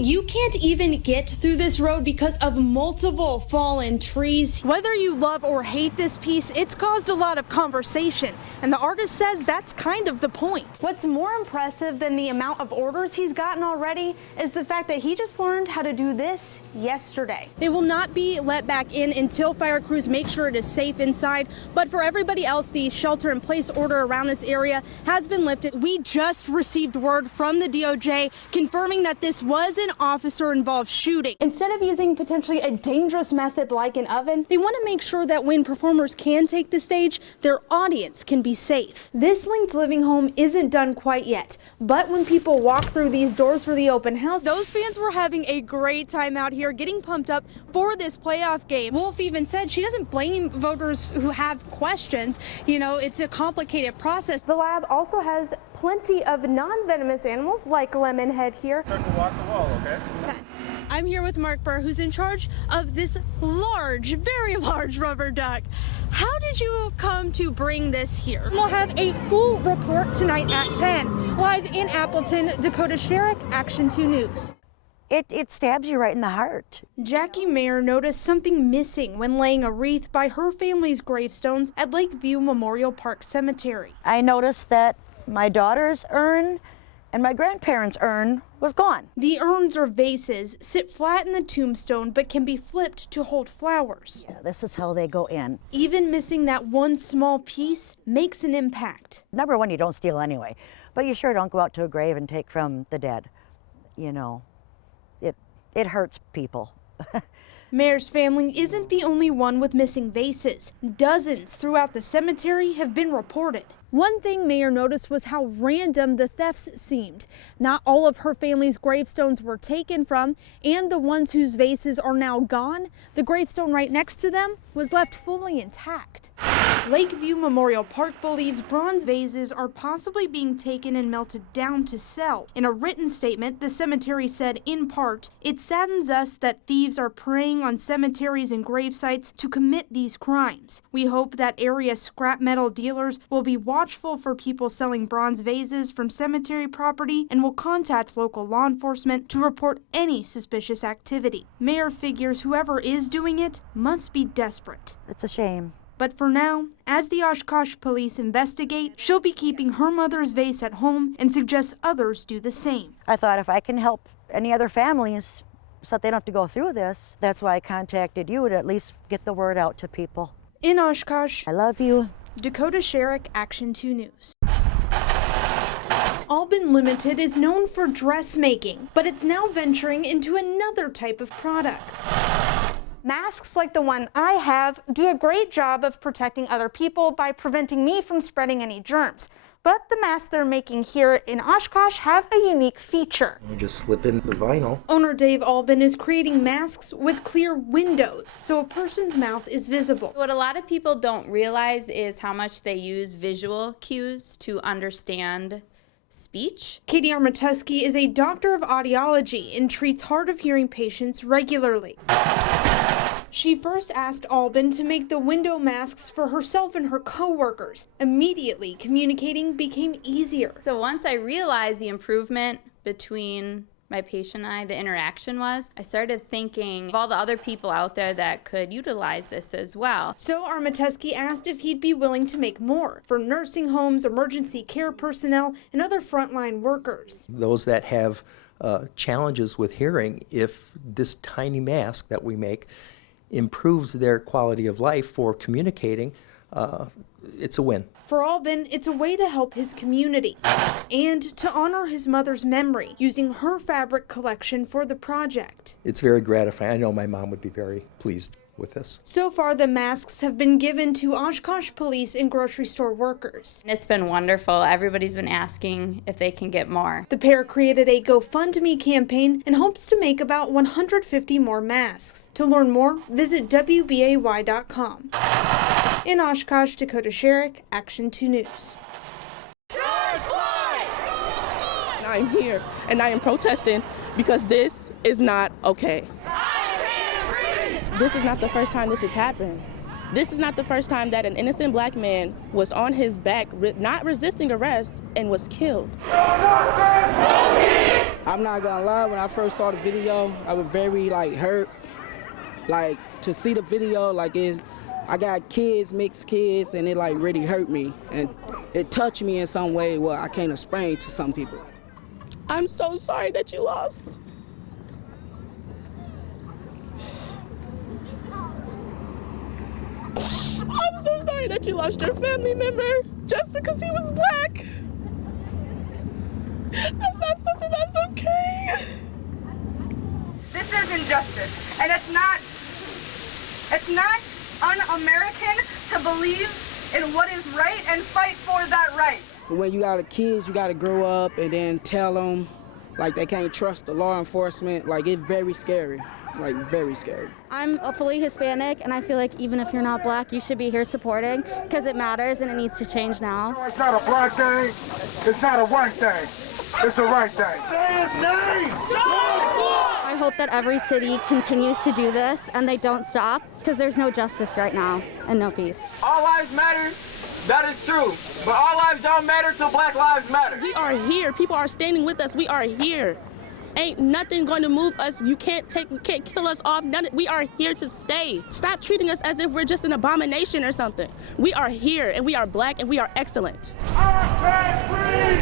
You can't even get through this road because of multiple fallen trees. Whether you love or hate this piece, it's caused a lot of conversation, and the artist says that's kind of the point. What's more impressive than the amount of orders he's gotten already is the fact that he just learned how to do this yesterday. They will not be let back in until fire crews make sure it is safe inside, but for everybody else, the shelter-in-place order around this area has been lifted. We just received word from the DOJ confirming that this was an officer-involved shooting. Instead of using potentially a dangerous method like an oven, they want to make sure that when performers can take the stage, their audience can be safe. This linked living home isn't done quite yet, but when people walk through these doors for the open house, those fans were having a great time out here getting pumped up for this playoff game. Wolf even said she doesn't blame voters who have questions. You know, it's a complicated process. The lab also has plenty of non-venomous animals like Lemonhead here. Start to walk the wall, okay? I'm here with Mark Burr, who's in charge of this large, very large rubber duck. How did you come to bring this here? We'll have a full report tonight at 10. Live in Appleton, Dakota Sherrick, Action 2 News. It stabs you right in the heart. Jackie Mayer noticed something missing when laying a wreath by her family's gravestones at Lakeview Memorial Park Cemetery. I noticed that my daughter's urn and my grandparents' urn was gone. The urns or vases sit flat in the tombstone but can be flipped to hold flowers. Yeah, this is how they go in. Even missing that one small piece makes an impact. Number one, you don't steal anyway, but you sure don't go out to a grave and take from the dead. You know, it hurts people. Mayer's family isn't the only one with missing vases. Dozens throughout the cemetery have been reported. One thing Mayer noticed was how random the thefts seemed. Not all of her family's gravestones were taken from, and the ones whose vases are now gone, the gravestone right next to them was left fully intact. Lakeview Memorial Park believes bronze vases are possibly being taken and melted down to sell. In a written statement, the cemetery said, in part, "It saddens us that thieves are preying on cemeteries and grave sites to commit these crimes. We hope that area scrap metal dealers will be watchful for people selling bronze vases from cemetery property and will contact local law enforcement to report any suspicious activity." Mayer figures whoever is doing it must be desperate. It's a shame. But for now, as the Oshkosh police investigate, she'll be keeping her mother's vase at home and suggests others do the same. I thought if I can help any other families so that they don't have to go through this, that's why I contacted you to at least get the word out to people. In Oshkosh, I love you. Dakota Sherrick, Action 2 News. Albin Limited is known for dressmaking, but it's now venturing into another type of product. Masks like the one I have do a great job of protecting other people by preventing me from spreading any germs. But the masks they're making here in Oshkosh have a unique feature. You just slip in the vinyl. Owner Dave Albin is creating masks with clear windows, so a person's mouth is visible. What a lot of people don't realize is how much they use visual cues to understand speech. Katie Armatuski is a doctor of audiology and treats hard of hearing patients regularly. She first asked Albin to make the window masks for herself and her co-workers. Immediately, communicating became easier. So once I realized the improvement between my patient and I, the interaction was, I started thinking of all the other people out there that could utilize this as well. So Armatuski asked if he'd be willing to make more for nursing homes, emergency care personnel, and other frontline workers. Those that have challenges with hearing, if this tiny mask that we make improves their quality of life for communicating, it's a win. For Albin, it's a way to help his community and to honor his mother's memory using her fabric collection for the project. It's very gratifying. I know my mom would be very pleased with this. So far, the masks have been given to Oshkosh police and grocery store workers. It's been wonderful. Everybody's been asking if they can get more. The pair created a GoFundMe campaign and hopes to make about 150 more masks. To learn more, visit WBAY.com. In Oshkosh, Dakota Sherrick, Action 2 News. I'm here and I am protesting because this is not okay. This is not the first time this has happened. This is not the first time that an innocent black man was on his back, not resisting arrest, and was killed. I I'm not gonna lie, when I first saw the video, I was very hurt. To see the video, I got kids, mixed kids, and it really hurt me. And it touched me in some way where I can't explain to some people. I'm so sorry that you lost. I'm so sorry that you lost your family member just because he was black. That's not something that's okay. This is injustice, and it's not un-American to believe in what is right and fight for that right. When you got kids, you gotta grow up and then tell them they can't trust the law enforcement. It's very scary, very scary. I'm fully Hispanic, and I feel like even if you're not black, you should be here supporting because it matters and it needs to change now. It's not a black thing, it's not a white thing, it's a right thing. Say his name! I hope that every city continues to do this and they don't stop because there's no justice right now and no peace. All lives matter, that is true, but all lives don't matter till Black Lives Matter. We are here. People are standing with us. We are here. Ain't nothing going to move us. You can't kill us off. We are here to stay. Stop treating us as if we're just an abomination or something. We are here, and we are black, and we are excellent. Our flag free!